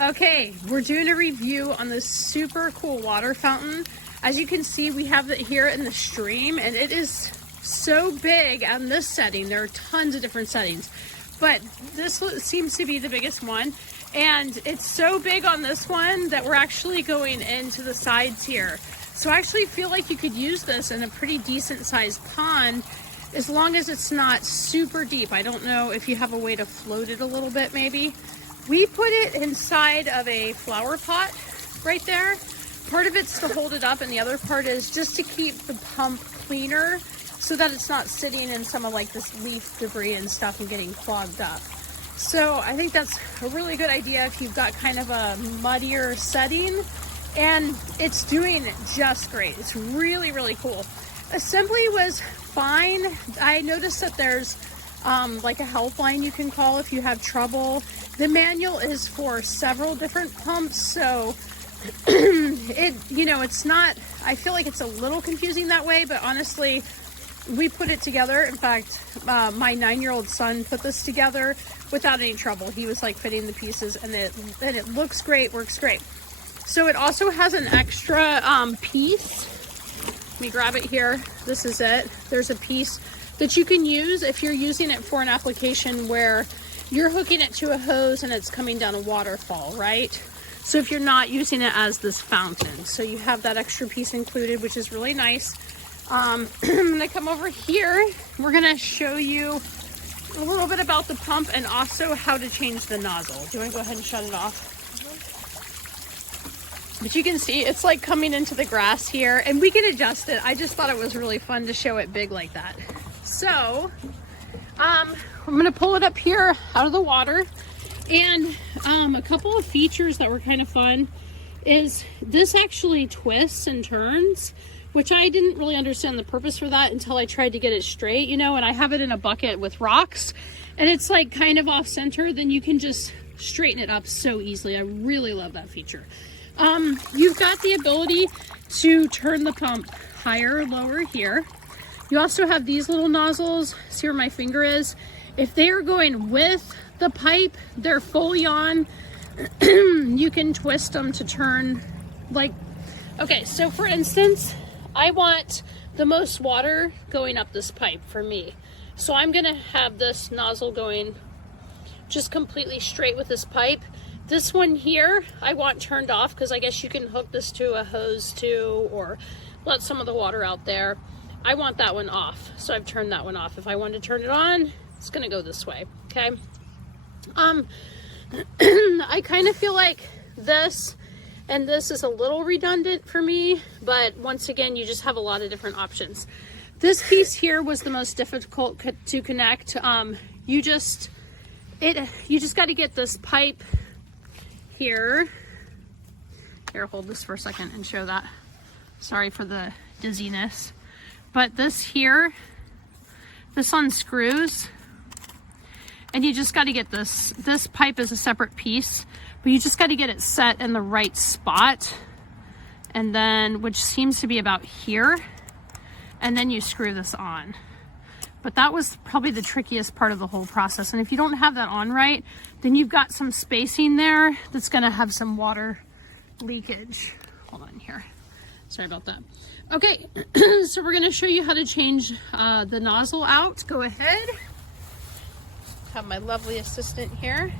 Okay, we're doing a review on this super cool water fountain. As you can see, we have it here in the stream, and it is so big on this setting. There are tons of different settings, but this seems to be the biggest one. And it's so big on this one that we're actually going into the sides here. So I actually feel like you could use this in a pretty decent sized pond as long as it's not super deep. I don't know if you have a way to float it a little bit maybe. We put it inside of a flower pot right there. Part of it's to hold it up and the other part is just to keep the pump cleaner so that it's not sitting in some of like this leaf debris and stuff and getting clogged up. So I think that's a really good idea if you've got kind of a muddier setting, and it's doing just great. It's really, really cool. Assembly was fine. I noticed that there's like a helpline you can call if you have trouble. The manual is for several different pumps, so it's not, I feel like it's a little confusing that way, but honestly, we put it together. In fact, my 9-year-old son put this together without any trouble. He was like fitting the pieces, and it looks great, works great. So it also has an extra piece. Let me grab it here. This is it. There's a piece that you can use if you're using it for an application where you're hooking it to a hose and it's coming down a waterfall, right? So if you're not using it as this fountain, so you have that extra piece included, which is really nice. I'm gonna come over here. We're gonna show you a little bit about the pump and also how to change the nozzle. Do you want to go ahead and shut it off? But you can see it's like coming into the grass here, and we can adjust it. I just thought it was really fun to show it big like that. So I'm gonna pull it up here out of the water, and a couple of features that were kind of fun is this actually twists and turns, which I didn't really understand the purpose for that until I tried to get it straight, and I have it in a bucket with rocks and it's like kind of off center. Then you can just straighten it up so easily. I really love that feature. You've got the ability to turn the pump higher or lower here. You also have these little nozzles. See where my finger is? If they are going with the pipe, they're fully on. You can twist them to turn like, okay, so for instance, I want the most water going up this pipe for me. So I'm gonna have this nozzle going just completely straight with this pipe. This one here, I want turned off because I guess you can hook this to a hose too, or let some of the water out there. I want that one off, so I've turned that one off. If I want to turn it on, it's gonna go this way, okay? I kind of feel like this and this is a little redundant for me, but once again, you just have a lot of different options. This piece here was the most difficult to connect. You just got to get this pipe here. Here, hold this for a second and show that. Sorry for the dizziness. But this here, this unscrews, and you just got to get this pipe is a separate piece, but you just got to get it set in the right spot, and then, which seems to be about here, and then you screw this on. But that was probably the trickiest part of the whole process. And if you don't have that on right, then you've got some spacing there that's gonna have some water leakage. Hold on here. Sorry about that. Okay, so we're gonna show you how to change the nozzle out. Go ahead. Have my lovely assistant here.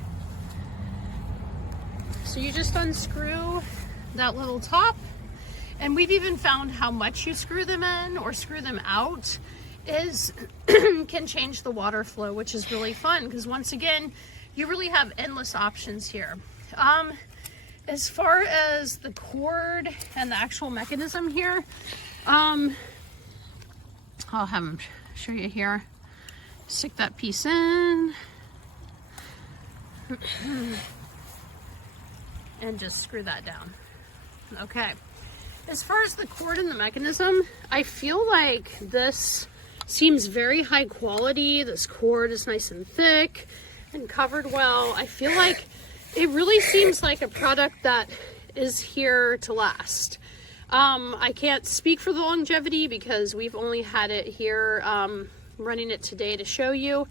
So you just unscrew that little top, and we've even found how much you screw them in or screw them out can change the water flow, which is really fun because once again, you really have endless options here. As far as the cord and the actual mechanism here, I'll have them show you here. Stick that piece in and just screw that down. Okay. As far as the cord and the mechanism, I feel like this seems very high quality. This cord is nice and thick and covered well. I feel like it really seems like a product that is here to last. I can't speak for the longevity because we've only had it here running it today to show you,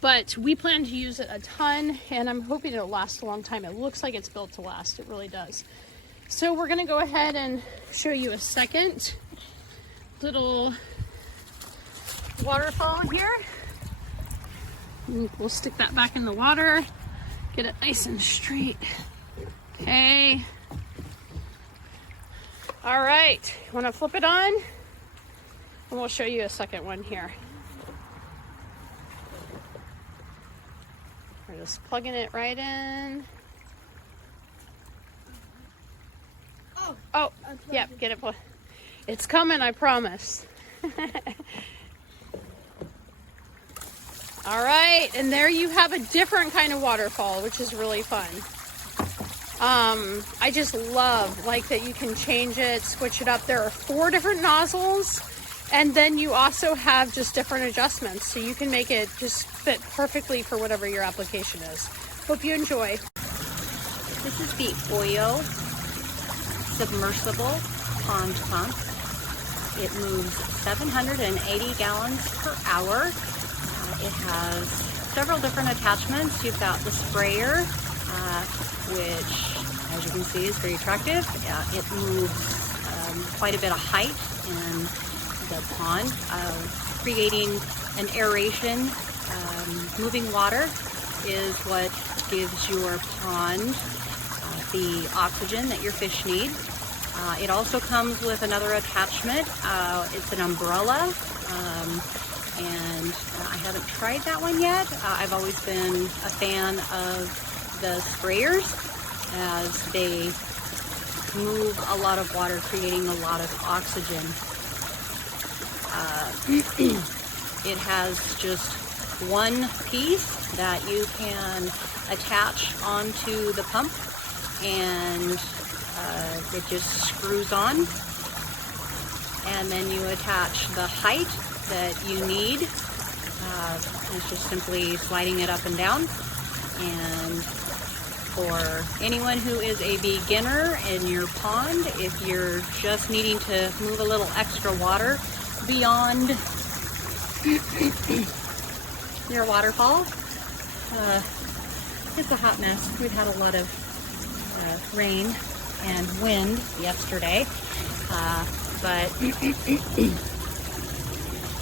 but we plan to use it a ton, and I'm hoping it'll last a long time. It looks like it's built to last. It really does. So we're gonna go ahead and show you a second little waterfall here. We'll stick that back in the water, get it nice and straight. Okay. All right, wanna flip it on? And we'll show you a second one here. We're just plugging it right in. Oh, yeah, get it. It's coming, I promise. All right, and there you have a different kind of waterfall, which is really fun. I just love like that you can change it, switch it up. There are 4 different nozzles, and then you also have just different adjustments, so you can make it just fit perfectly for whatever your application is. Hope you enjoy. This is the OYO Submersible Pond Pump. It moves 780 gallons per hour. It has several different attachments. You've got the sprayer, which, as you can see, is very attractive. It moves quite a bit of height in the pond, creating an aeration. Moving water is what gives your pond the oxygen that your fish need. It also comes with another attachment. It's an umbrella, and I haven't tried that one yet. I've always been a fan of the sprayers, as they move a lot of water, creating a lot of oxygen. It has just one piece that you can attach onto the pump, and it just screws on, and then you attach the height that you need. It's just simply sliding it up and down. And for anyone who is a beginner in your pond, if you're just needing to move a little extra water beyond your waterfall, it's a hot mess. We've had a lot of rain and wind yesterday, but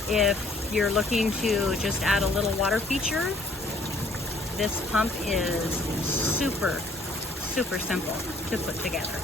if you're looking to just add a little water feature, this pump is super simple to put together.